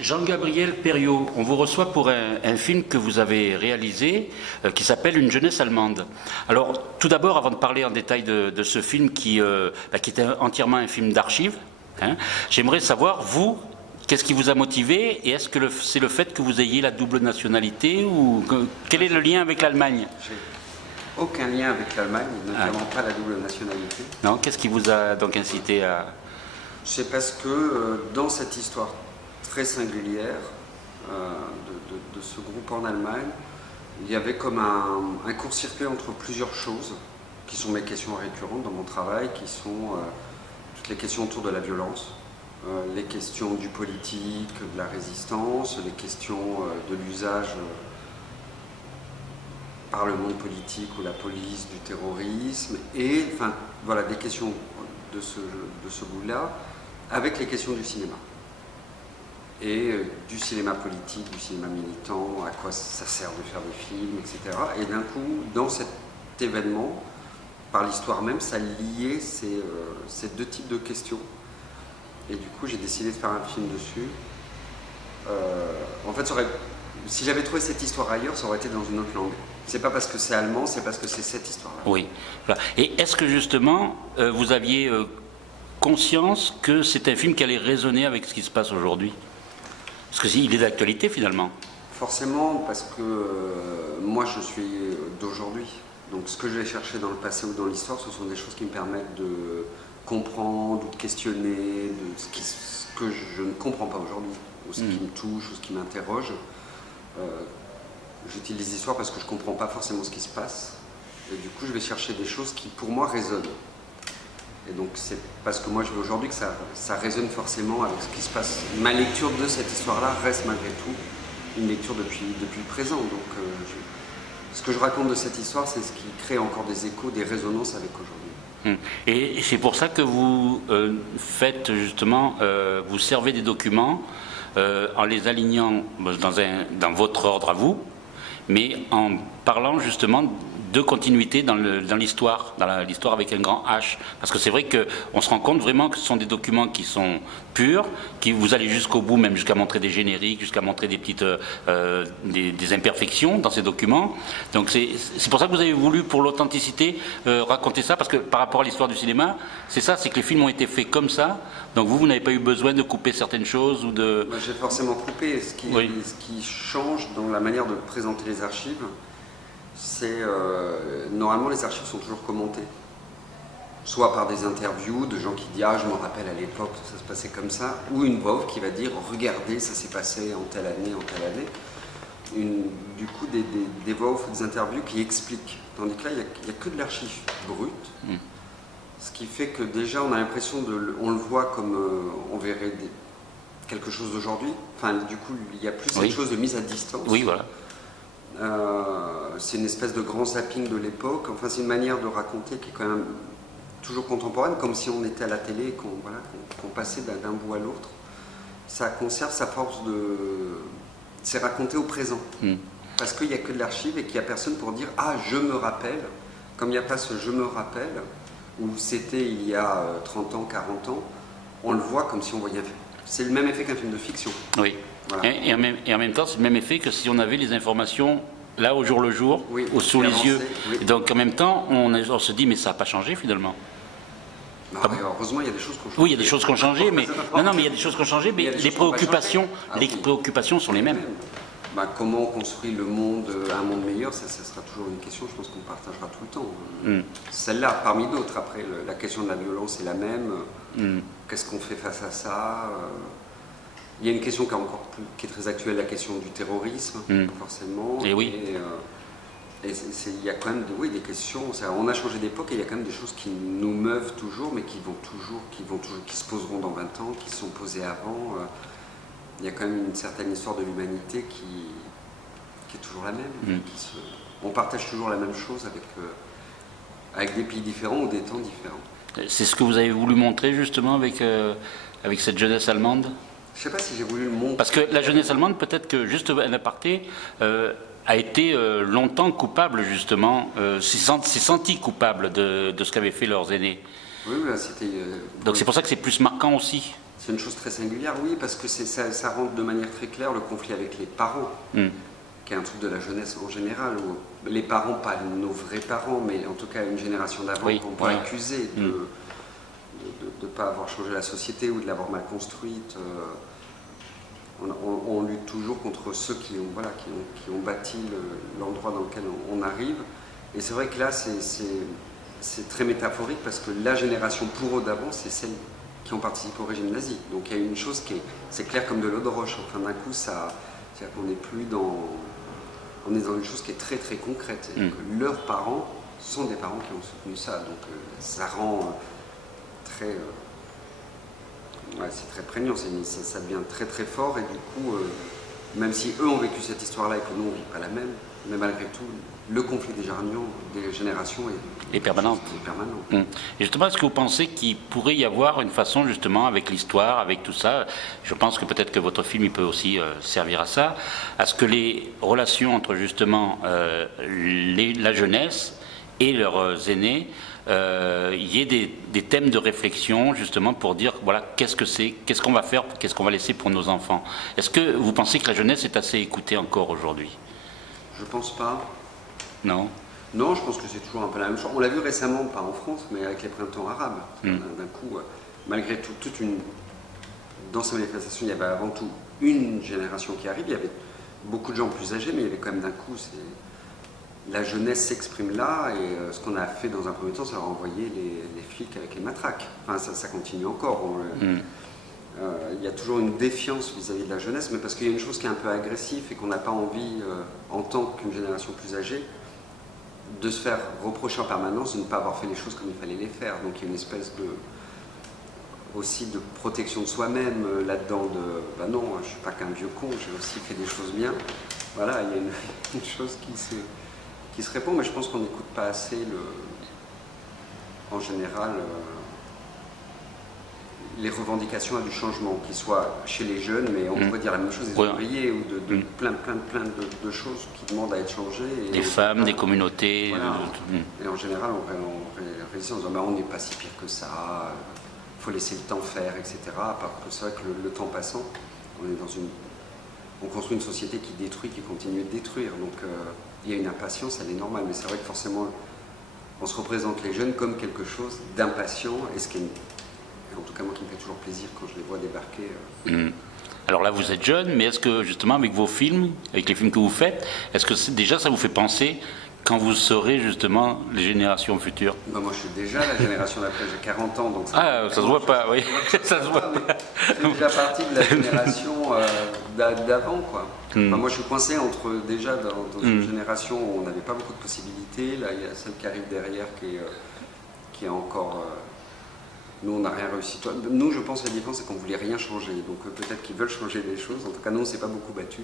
Jean-Gabriel Perriot, on vous reçoit pour un film que vous avez réalisé qui s'appelle Une jeunesse allemande. Alors, tout d'abord, avant de parler en détail de ce film qui était entièrement un film d'archives, hein, j'aimerais savoir, vous, qu'est-ce qui vous a motivé et est-ce que c'est le fait que vous ayez la double nationalité ou quel est le lien avec l'Allemagne? Aucun lien avec l'Allemagne, notamment pas la double nationalité. Non, qu'est-ce qui vous a donc incité à... C'est parce que dans cette histoire très singulière de ce groupe en Allemagne, il y avait comme un court-circuit entre plusieurs choses qui sont mes questions récurrentes dans mon travail, qui sont toutes les questions autour de la violence, les questions du politique, de la résistance, les questions de l'usage par le monde politique ou la police du terrorisme, et enfin voilà des questions de ce bout-là, avec les questions du cinéma. Et du cinéma politique, du cinéma militant, à quoi ça sert de faire des films, etc. Et d'un coup, dans cet événement, par l'histoire même, ça liait ces deux types de questions. Et du coup, j'ai décidé de faire un film dessus. En fait, si j'avais trouvé cette histoire ailleurs, ça aurait été dans une autre langue. C'est pas parce que c'est allemand, c'est parce que c'est cette histoire-là. Oui. Voilà. Et est-ce que justement, vous aviez conscience que c'est un film qui allait résonner avec ce qui se passe aujourd'hui? Parce que il est d'actualité finalement. Forcément, parce que moi je suis d'aujourd'hui. Donc ce que je vais chercher dans le passé ou dans l'histoire, ce sont des choses qui me permettent de comprendre ou de questionner ce que je ne comprends pas aujourd'hui, ou ce qui me touche, ou ce qui m'interroge. J'utilise l'histoire parce que je ne comprends pas forcément ce qui se passe. Et du coup, je vais chercher des choses qui, pour moi, résonnent. Et donc, c'est parce que moi, je veux aujourd'hui que ça résonne forcément avec ce qui se passe. Ma lecture de cette histoire-là reste malgré tout une lecture depuis le présent. Donc, ce que je raconte de cette histoire, c'est ce qui crée encore des échos, des résonances avec aujourd'hui. Et c'est pour ça que vous faites justement, vous servez des documents en les alignant dans votre ordre à vous, mais en parlant justement de continuité dans l'histoire, l'histoire avec un grand H. Parce que c'est vrai qu'on se rend compte vraiment que ce sont des documents qui sont purs, qui vous allez jusqu'au bout, même jusqu'à montrer des génériques, jusqu'à montrer des petites des imperfections dans ces documents. Donc c'est pour ça que vous avez voulu, pour l'authenticité, raconter ça, parce que par rapport à l'histoire du cinéma, c'est ça, c'est que les films ont été faits comme ça. Donc vous n'avez pas eu besoin de couper certaines choses ou de... J'ai forcément coupé. Ce qui change dans la manière de présenter les archives, c'est normalement les archives sont toujours commentées, soit par des interviews de gens qui disent ah je m'en rappelle à l'époque ça se passait comme ça, ou une voix off qui va dire regardez ça s'est passé en telle année. Du coup des voix off, des interviews qui expliquent, tandis que là il n'y a que de l'archive brute, ce qui fait que déjà on a l'impression on le voit comme on verrait quelque chose d'aujourd'hui, enfin du coup il y a plus cette chose de mise à distance. Oui, voilà. C'est une espèce de grand zapping de l'époque, enfin c'est une manière de raconter qui est quand même toujours contemporaine, comme si on était à la télé et qu'on passait d'un bout à l'autre. Ça conserve sa force c'est raconté au présent, parce qu'il n'y a que de l'archive et qu'il n'y a personne pour dire ah je me rappelle, comme il n'y a pas ce je me rappelle, où c'était il y a 30 ans, 40 ans, on le voit comme si on voyait, c'est le même effet qu'un film de fiction. Oui. Voilà. Et en même temps, c'est le même effet que si on avait les informations là au jour le jour, ou sous les yeux. Oui. Donc en même temps, on se dit mais ça n'a pas changé finalement. Non, heureusement, il y a des choses qui ont changé. Oui, il y a des choses qui ont changé, mais non, mais il y a des choses qui ont changé, mais les préoccupations sont les mêmes. Comment on construit le monde, un monde meilleur, ça sera toujours une question, je pense qu'on partagera tout le temps. Celle-là, parmi d'autres, après, la question de la violence est la même. Qu'est-ce qu'on fait face à ça? Il y a une question qui est très actuelle, la question du terrorisme, forcément. Et oui. Et il y a quand même des questions. On a changé d'époque et il y a quand même des choses qui nous meuvent toujours, mais qui se poseront dans 20 ans, qui se sont posées avant. Il y a quand même une certaine histoire de l'humanité qui est toujours la même. On partage toujours la même chose avec des pays différents ou des temps différents. C'est ce que vous avez voulu montrer justement avec cette jeunesse allemande? Je ne sais pas si j'ai voulu le montrer. Parce que la jeunesse allemande, peut-être que, juste un aparté, a été longtemps coupable, justement, s'est senti coupable de ce qu'avaient fait leurs aînés. Oui, c'était... Donc c'est pour ça que c'est plus marquant aussi. C'est une chose très singulière, oui, parce que ça rend de manière très claire le conflit avec les parents, qui est un truc de la jeunesse en général, où les parents, pas nos vrais parents, mais en tout cas une génération d'avant, qu'on peut accuser de ne pas avoir changé la société ou de l'avoir mal construite. On lutte toujours contre ceux qui ont bâti l'endroit dans lequel on arrive. Et c'est vrai que là, c'est très métaphorique parce que la génération pour eux d'avant, c'est celle qui ont participé au régime nazi. Donc il y a une chose c'est clair comme de l'eau de roche. Enfin, d'un coup, c'est-à-dire qu'on n'est plus on est dans une chose qui est très très concrète. Et que leurs parents sont des parents qui ont soutenu ça. Donc ça rend très... c'est très prégnant, ça devient très très fort et du coup, même si eux ont vécu cette histoire-là et que nous on ne vit pas la même, mais malgré tout, le conflit des générations est permanent. Et justement, est-ce que vous pensez qu'il pourrait y avoir une façon justement avec l'histoire, avec tout ça, je pense que peut-être que votre film il peut aussi servir à ça, à ce que les relations entre justement la jeunesse et leurs aînés, il y ait des thèmes de réflexion justement pour dire voilà qu'est-ce qu'on va faire, qu'est-ce qu'on va laisser pour nos enfants. Est-ce que vous pensez que la jeunesse est assez écoutée encore aujourd'hui? Je pense pas. Non. Non, je pense que c'est toujours un peu la même chose. On l'a vu récemment, pas en France, mais avec les printemps arabes. D'un coup, malgré tout, dans ces manifestations, il y avait avant tout une génération qui arrive. Il y avait beaucoup de gens plus âgés, mais il y avait quand même d'un coup, la jeunesse s'exprime là, et ce qu'on a fait dans un premier temps, c'est leur envoyer les flics avec les matraques. Enfin, ça continue encore. Il y a toujours une défiance vis-à-vis de la jeunesse, mais parce qu'il y a une chose qui est un peu agressive et qu'on n'a pas envie, en tant qu'une génération plus âgée, de se faire reprocher en permanence de ne pas avoir fait les choses comme il fallait les faire. Donc il y a une espèce aussi de protection de soi-même là-dedans, bah non, je ne suis pas qu'un vieux con, j'ai aussi fait des choses bien. Voilà, il y a une chose qui se répond, mais je pense qu'on n'écoute pas assez en général les revendications du changement, qu'ils soient chez les jeunes, mais on pourrait dire la même chose des ouvriers ou de plein de choses qui demandent à être changées. Des femmes, des communautés. Voilà. Et en général, on réussit en disant on n'est pas si pire que ça, il faut laisser le temps faire, etc. Parce que c'est vrai que le temps passant, on construit une société qui détruit, qui continue de détruire. Donc il y a une impatience, elle est normale, mais c'est vrai que forcément, on se représente les jeunes comme quelque chose d'impatient, et ce qui est en tout cas moi qui me fait toujours plaisir quand je les vois débarquer. Alors là vous êtes jeune, mais est-ce que justement avec vos films, avec les films que vous faites, est-ce que déjà ça vous fait penser quand vous serez justement les générations futures? Moi je suis déjà la génération d'après, j'ai 40 ans. Donc ça se voit pas, oui. Ça se voit pas. C'est déjà partie de la génération d'avant, quoi. Moi je suis coincé déjà dans une génération où on n'avait pas beaucoup de possibilités. Là il y a celle qui arrive derrière qui est encore... Nous, on n'a rien réussi. Nous, je pense que la différence, c'est qu'on ne voulait rien changer. Donc peut-être qu'ils veulent changer des choses. En tout cas, nous, on ne s'est pas beaucoup battu.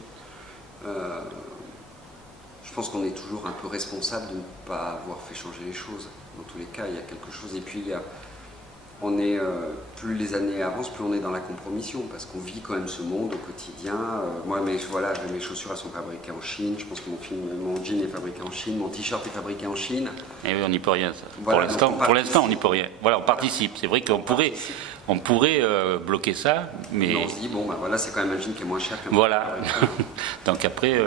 Je pense qu'on est toujours un peu responsable de ne pas avoir fait changer les choses. Dans tous les cas, il y a quelque chose. Et puis, plus les années avancent, plus on est dans la compromission, parce qu'on vit quand même ce monde au quotidien. Moi, mes chaussures, elles sont fabriquées en Chine. Je pense que mon jean est fabriqué en Chine, mon t-shirt est fabriqué en Chine. Et oui, on n'y peut rien, ça. Voilà, pour l'instant, on n'y peut rien. Voilà, on participe. C'est vrai qu'on pourrait bloquer ça, mais... on se dit, voilà, c'est quand même un jean qui est moins cher qu'un... Voilà. Donc après,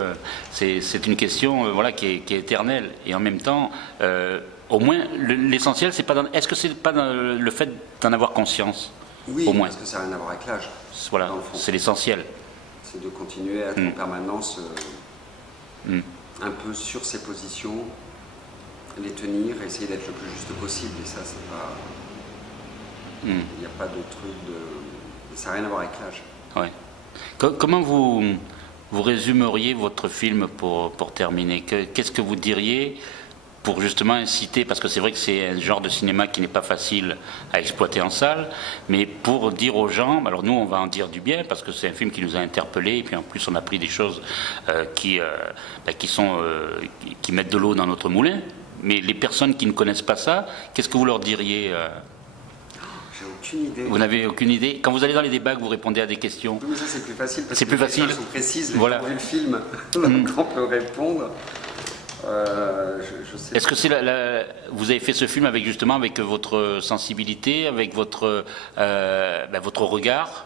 c'est une question qui est éternelle. Et en même temps... au moins, l'essentiel, c'est pas est-ce que c'est pas dans le fait d'en avoir conscience? Oui, au moins. Parce que ça n'a rien à voir avec l'âge. Voilà, c'est l'essentiel. C'est de continuer à être en permanence un peu sur ses positions, les tenir, essayer d'être le plus juste possible. Et ça, c'est pas... Il n'y a pas de truc de... Ça n'a rien à voir avec l'âge. Ouais. Comment vous résumeriez votre film pour terminer? Qu'est-ce que vous diriez pour justement inciter, parce que c'est vrai que c'est un genre de cinéma qui n'est pas facile à exploiter en salle, mais pour dire aux gens, alors nous on va en dire du bien, parce que c'est un film qui nous a interpellés, et puis en plus on a pris des choses qui mettent de l'eau dans notre moulin, mais les personnes qui ne connaissent pas ça, qu'est-ce que vous leur diriez? J'ai aucune idée. Vous n'avez aucune idée? Quand vous allez dans les débats, vous répondez à des questions. Oui, mais ça c'est plus facile. C'est plus facile. Les questions sont précises. Voilà. Vu le film, donc on peut répondre. Je sais. Est-ce que vous avez fait ce film avec justement avec votre sensibilité, avec votre regard?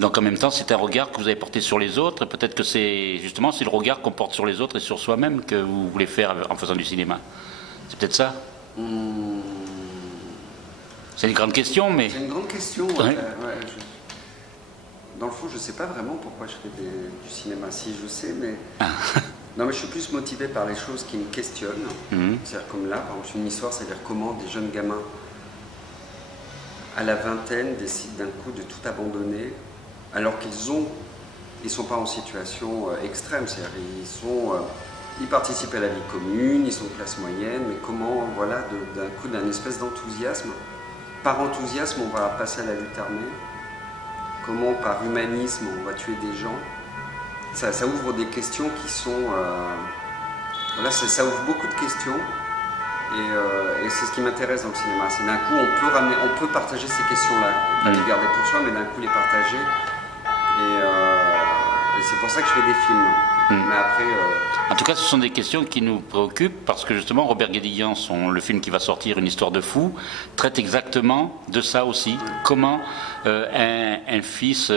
Donc en même temps, c'est un regard que vous avez porté sur les autres. Peut-être que c'est le regard qu'on porte sur les autres et sur soi-même que vous voulez faire en faisant du cinéma. C'est peut-être ça? C'est une grande question, mais... C'est une grande question. Ouais. Dans le fond, je ne sais pas vraiment pourquoi je fais du cinéma. Si, je sais, mais... Non, mais je suis plus motivé par les choses qui me questionnent. C'est-à-dire comme là, par exemple, une histoire, c'est-à-dire comment des jeunes gamins, à la vingtaine, décident d'un coup de tout abandonner, alors ils sont pas en situation extrême. C'est-à-dire ils participent à la vie commune, ils sont de classe moyenne, mais comment, voilà, d'un coup, d'un espèce d'enthousiasme. Par enthousiasme, on va passer à la lutte armée. Comment, par humanisme, on va tuer des gens. Ça ouvre des questions qui sont... voilà, ça ouvre beaucoup de questions. Et c'est ce qui m'intéresse dans le cinéma. C'est d'un coup, on peut partager ces questions-là. Pas les garder pour soi, mais d'un coup les partager. Et c'est pour ça que je fais des films. Mais après... En tout cas, ce sont des questions qui nous préoccupent parce que justement, Robert Guédiguian, le film qui va sortir, Une histoire de fou, traite exactement de ça aussi. Comment un fils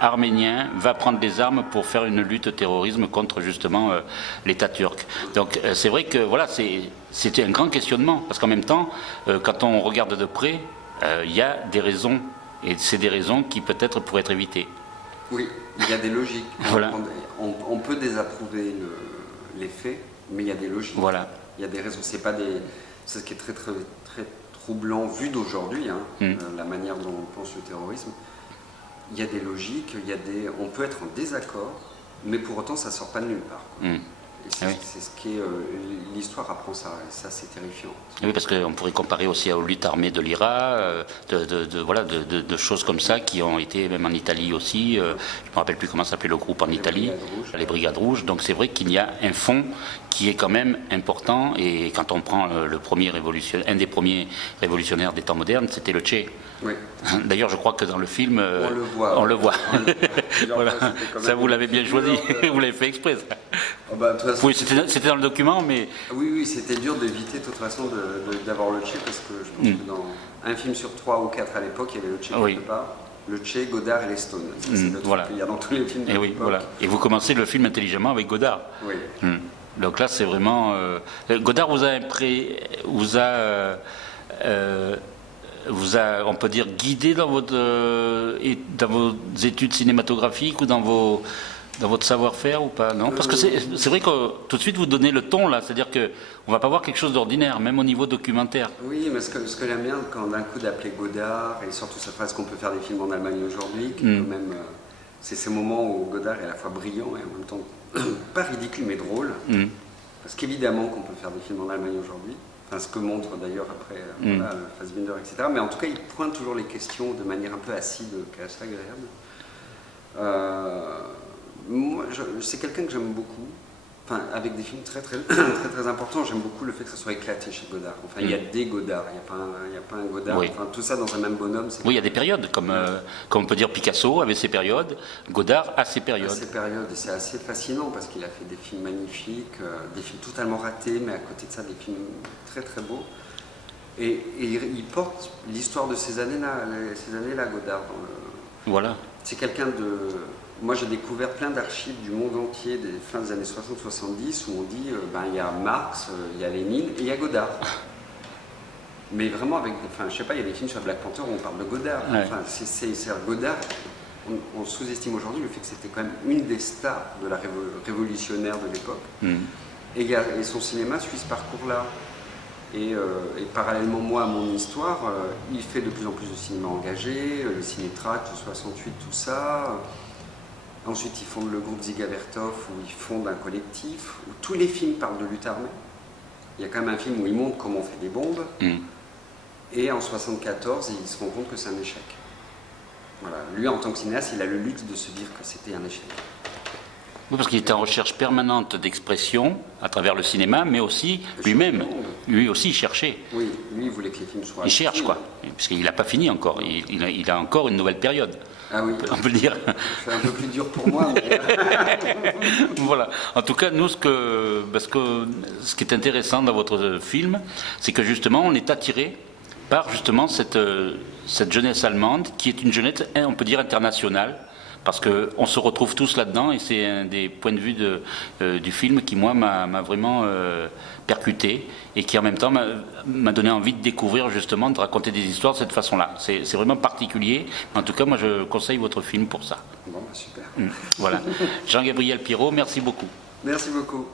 arménien va prendre des armes pour faire une lutte au terrorisme contre justement l'État turc. Donc c'est vrai que voilà, c'était un grand questionnement parce qu'en même temps, quand on regarde de près, il y a des raisons et c'est des raisons qui peut-être pourraient être évitées. Oui, il y a des logiques. Voilà. On peut désapprouver les faits, mais il y a des logiques. Voilà. Il y a des raisons. C'est ce qui est très, très, très troublant vu d'aujourd'hui, la manière dont on pense le terrorisme. Il y a des logiques, on peut être en désaccord, mais pour autant ça ne sort pas de nulle part. Et c'est ce qui est... l'histoire apprend ça, et ça c'est terrifiant. Oui, parce qu'on pourrait comparer aussi aux luttes armées de l'IRA, de choses comme ça qui ont été même en Italie aussi. Je ne me rappelle plus comment s'appelait le groupe en Italie, les Brigades Rouges. Donc c'est vrai qu'il y a un fond qui est quand même important. Et quand on prend un des premiers révolutionnaires des temps modernes, c'était le Che. Oui. D'ailleurs, je crois que dans le film, on le voit. Voilà. Ça, vous l'avez bien choisi. Vous l'avez fait exprès. Ça. Oh bah, façon, oui, c'était dans le document, mais... Oui, c'était dur d'éviter de toute façon d'avoir le Che, parce que je pense que dans un film sur 3 ou 4 à l'époque, il y avait le Che quelque part. Le Che, Godard et les Stones. C'est le truc qu'il y a dans tous les films de l'époque. Voilà. Et vous commencez le film intelligemment avec Godard. Oui. Donc là, c'est vraiment... Godard vous a, on peut dire, guidé dans vos études cinématographiques ou dans votre savoir-faire ou pas, non? Parce que c'est vrai que tout de suite vous donnez le ton là, c'est-à-dire qu'on ne va pas voir quelque chose d'ordinaire, même au niveau documentaire. Oui, mais ce que j'aime bien quand d'un coup d'appeler Godard, et surtout cette phrase qu'on peut faire des films en Allemagne aujourd'hui, c'est ces moments où Godard est à la fois brillant et en même temps pas ridicule mais drôle. Parce qu'évidemment qu'on peut faire des films en Allemagne aujourd'hui. Enfin, ce que montre d'ailleurs après Fassbinder, etc. Mais en tout cas, il pointe toujours les questions de manière un peu acide, qui est assez agréable. Moi, c'est quelqu'un que j'aime beaucoup. Enfin, avec des films très, très, très, très importants, j'aime beaucoup le fait que ça soit éclaté chez Godard. Enfin, il y a des Godards, il n'y a pas un Godard. Oui. Enfin, tout ça dans un même bonhomme. Oui, il y a des périodes, comme on peut dire Picasso avait ses périodes, Godard a ses périodes. A ses périodes, et c'est assez fascinant parce qu'il a fait des films magnifiques, des films totalement ratés, mais à côté de ça, des films très, très beaux. Et il porte l'histoire de ces années-là, Godard. Voilà. C'est quelqu'un de... Moi, j'ai découvert plein d'archives du monde entier des fins des années 60-70 où on dit il y a Marx, il y a Lénine et il y a Godard. Mais vraiment avec... Enfin, je sais pas, il y a des films sur Black Panther où on parle de Godard. Ouais. Enfin, c'est Godard, on sous-estime aujourd'hui le fait que c'était quand même une des stars de la révolutionnaire de l'époque. Et son cinéma suit ce parcours-là. Et parallèlement, moi, à mon histoire, il fait de plus en plus de cinéma engagé, le Cinétract, le 68, tout ça. Ensuite, il fonde le groupe Dziga Vertov, où il fonde un collectif, où tous les films parlent de lutte armée. Il y a quand même un film où il montre comment on fait des bombes. Et en 1974, il se rend compte que c'est un échec. Voilà. Lui, en tant que cinéaste, il a le luxe de se dire que c'était un échec. Oui, parce qu'il était en recherche permanente d'expression à travers le cinéma, mais aussi lui-même. lui aussi cherchait. Oui, lui, il voulait que les films soient... Il cherche, quoi, puisqu'il n'a pas fini encore. Il a encore une nouvelle période. Ah oui. On peut le dire. C'est un peu plus dur pour moi. Mais... Voilà. En tout cas, nous, ce qui est intéressant dans votre film, c'est que justement, on est attiré par justement cette jeunesse allemande, qui est une jeunesse, on peut dire, internationale, parce qu'on se retrouve tous là-dedans, et c'est un des points de vue du film qui, moi, m'a vraiment percuté, et qui en même temps m'a donné envie de découvrir, justement, de raconter des histoires de cette façon-là. C'est vraiment particulier. En tout cas, moi, je conseille votre film pour ça. Bon, bah, super. Voilà. Jean-Gabriel Pirot, merci beaucoup. Merci beaucoup.